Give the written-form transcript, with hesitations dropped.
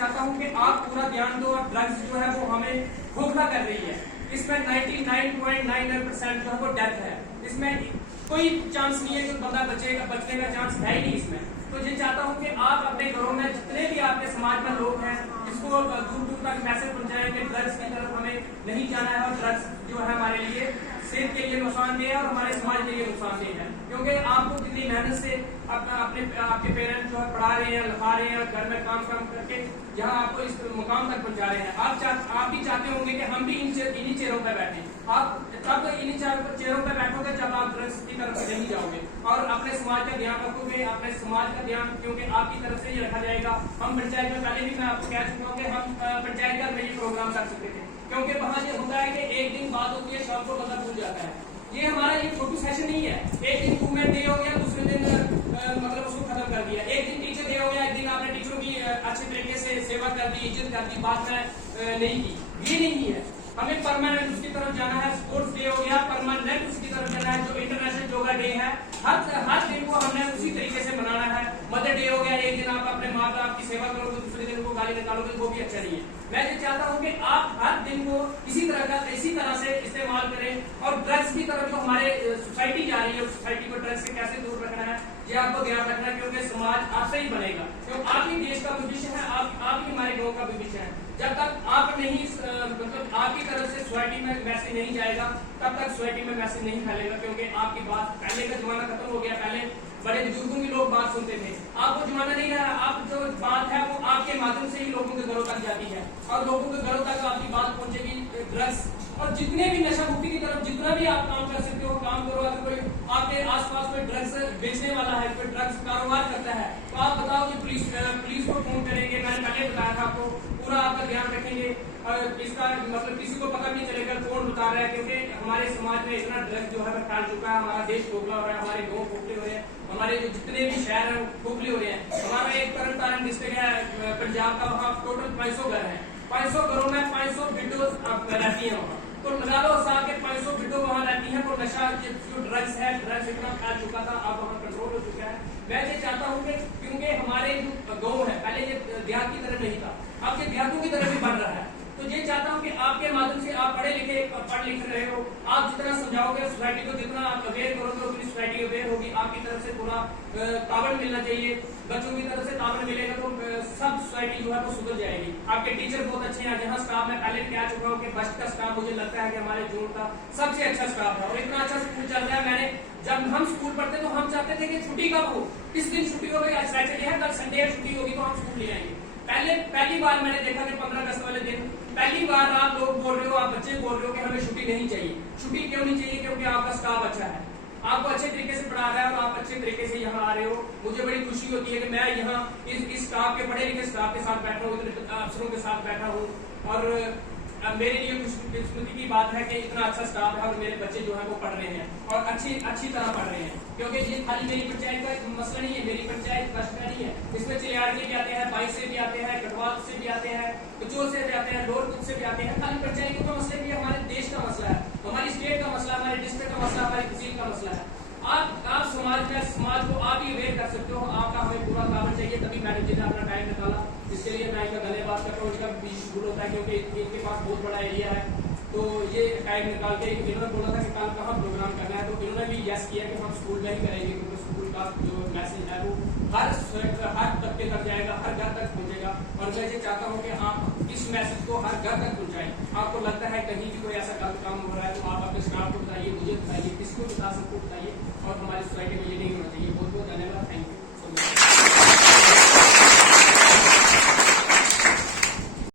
चाहता हूँ कि आप पूरा ध्यान दो और ड्रग्स जो है वो हमें खोखला कर रही है। इसमें 99.99% जो है वो डेथ है। इसमें कोई चांस नहीं है कि बंदा बचेगा, बचने का चांस है ही नहीं इसमें। तो ये चाहता हूँ कि आप अपने घरों में जितने भी आपके समाज में लोग हैं इसको दूर दूर तक मैसेज पहुंचाएं कि ड्रग्स की तरफ हमें नहीं जाना है और ड्रग्स जो है हमारे लिए सेहत के लिए नुकसानदेह है और हमारे समाज के लिए नुकसानदेह है। क्योंकि आपको कितनी मेहनत से आपके पेरेंट्स जो है पढ़ा रहे हैं, लिखा रहे हैं, घर में काम करके जहाँ आपको इस मुकाम तक पहुंचा रहे हैं। आप भी चाहते होंगे कि हम भी इन्हीं चेहरों पर बैठे। आप तब इन्हीं चेहरों पर बैठोगे जब आप ड्रग्स की तरफ नहीं जाओगे और अपने समाज का ध्यान रखोगे। अपने समाज का ध्यान क्योंकि आपकी तरफ से ही रखा जाएगा। हम पंचायत में पहले भी मैं आपको कह चुका हूँ कि हम पंचायत घर में ये प्रोग्राम कर सकते थे, क्योंकि वहाँ ये होता है कि एक दिन बात होती है, शाम को बंदा भूल जाता है। ये हमारा ये फोटो सेशन नहीं है। एक दिन वुमेन डे हो गया, दूसरे दिन मतलब उसको खत्म कर दिया। एक दिन टीचर डे हो गया, एक दिन आपने टीचरों की अच्छे तरीके से सेवा कर दी, इज्जत कर दी, बात में नहीं की। ये नहीं है, हमें परमानेंट उसकी तरफ जाना है। स्पोर्ट्स डे हो गया, परमानेंट उसकी तरफ जाना है। जो इंटरनेशनल योगा डे है, हर दिन को हमने उसी तरीके से मनाना है। मदर डे हो गया, एक दिन आप अपने माँ बाप की सेवा करोगे, दूसरे दिन को गाली निकालोगे, वो भी अच्छा नहीं है। मैं ये चाहता हूँ कि आप हर दिन को इसी तरह से इस्तेमाल करें। और ड्रग्स की तरफ जो हमारे सोसाइटी जा रही है, उस सोसाइटी को ड्रग्स से कैसे दूर रखना है ये आपको ध्यान रखना है, क्योंकि समाज आपसे ही बनेगा। क्योंकि आप ही देश का भविष्य है, आप ही हमारे गाँव का भविष्य है। जब तक आप नहीं मतलब आपकी तरफ से सोसाइटी में मैसेज नहीं जाएगा, तब तक सोसाइटी में मैसेज नहीं फैलेगा। क्योंकि आपकी बात, पहले का जमाना खत्म हो गया। पहले बड़े बुजुर्गों की लोग बात सुनते थे, आप वो जमाना नहीं रहा। आप जो बात है वो आपके माध्यम से ही लोगों के घरों तक जाती है और लोगों के घरों तक आपकी बात पहुंचेगी। ड्रग्स और जितने भी नशा मुक्ति की तरफ जितना भी आप काम कर सकते हो काम करो। अगर कोई आपके आसपास कोई ड्रग्स बेचने वाला है, कोई ड्रग्स कारोबार करता है, तो आप बताओ कि पुलिस को फोन करेंगे। मैंने पहले बताया था आपको, पूरा आपका ध्यान रखेंगे और इसका मतलब किसी को पता नहीं चलेगा कौन बता रहा है। क्योंकि हमारे समाज में इतना ड्रग्स जो है फैल चुका है, हमारा देश खोखला हो रहा है, हमारे गाँव खोखले हो रहे हैं, हमारे जो जितने भी शहर हैं खोखले हो रहे हैं। हमारा एक तरन तारण डिस्ट्रिक्ट है पंजाब का, वहाँ टोटल 500 घर है। 500 घरों में 500 विडो रहती है वहाँ। तो लगा लो साहब के 500 विडो वहाँ रहती है। तो नशा जो ड्रग्स है, ड्रग्स इतना फैल चुका था, अब वहाँ कंट्रोल हो चुका है। मैं ये चाहता हूँ कि क्योंकि हमारे जो गाँव है, पहले ये देहात की तरह नहीं था, अब ये देहातों की तरह भी बढ़ रहा है। तो ये चाहता हूँ कि आपके माध्यम से, आप पढ़ लिख रहे हो, आप जितना समझाओगे सोसाइटी को, जितना अवेयर करोगे उतनी सोसाइटी अवेयर होगी। आपकी तरफ से पूरा ताबड़ मिलना चाहिए, बच्चों की तरफ से ताबड़ मिलेगा तो सब सोसाइटी जो है वो सुधर जाएगी। आपके टीचर बहुत अच्छे हैं। जहाँ स्टाफ मैं पहले कह चुका हूँ कि बस्ट का स्टाफ मुझे लगता है कि हमारे जोन का सबसे अच्छा स्टाफ है और इतना अच्छा स्कूल चल रहा है। मैंने जब हम स्कूल पढ़ते तो हम चाहते थे कि छुट्टी कब हो, किस दिन छुट्टी हो गई, आज सैटरडे है, कल संडे है, छुट्टी होगी तो हम स्कूल ले आएंगे। पहली बार मैंने देखा कि 15 अगस्त वाले दिन पहली बार आप लोग बोल रहे हो, आप बच्चे बोल रहे हो कि हमें छुट्टी नहीं चाहिए। छुट्टी क्यों नहीं चाहिए? क्योंकि आपका स्टाफ अच्छा है, आपको अच्छे तरीके से पढ़ा रहा है और आप अच्छे तरीके से यहाँ आ रहे हो। मुझे बड़ी खुशी होती है कि मैं यहाँ इस स्टाफ के, पढ़े लिखे स्टाफ के साथ बैठा हूँ, इतने अफसरों के साथ बैठा हूँ। और मेरे लिए खुशकिस्मती की बात है कि इतना अच्छा स्टाफ है और मेरे बच्चे जो है वो पढ़ रहे हैं और अच्छी तरह पढ़ रहे हैं। क्योंकि ये खाली मेरी पंचायत का मसला नहीं है, मेरी पंचायत कष्ट का नहीं है। इसमें चिलियार के भी आते हैं, 22 से भी आते हैं, कटवाल से भी आते हैं, कचोल से भी आते हैं, लोरकुद से भी आते हैं। खाली पंचायतों का मसला भी हमारे देश का मसला है, हमारी स्टेट का मसला, हमारे डिस्ट्रिक्ट का मसला, हमारी तहसील का मसला है। आप समाज को आप ही अवेयर कर सकते हो। आपका हमें पूरा ताबड़ चाहिए, तभी मैडम जी ने अपना टाइम निकाला। इसके लिए मैं इनका धन्यवाद करता हूँ। इसका भी शुरू होता है क्योंकि इनके पास बहुत बड़ा एरिया है। तो ये टाइम निकाल के इन्होंने बोला था कि कल कहाँ प्रोग्राम करना है, तो इन्होंने भी यस किया कि हम स्कूल में ही करेंगे। क्योंकि स्कूल का जो मैसेज है वो हर तबके तक जाएगा, हर घर तक पहुंचेगा। और मैं ये चाहता हूँ कि आप इस मैसेज को हर घर तक पहुंचाएं। आपको लगता है कहीं भी कोई ऐसा गलत काम हो रहा है तो आप अपने स्टाफ को बताइए, मुझे बताइए, किसी को बता सबको बताइए। और हमारी सोसाइटी में ये नहीं होना चाहिए। बहुत बहुत धन्यवाद, थैंक यू।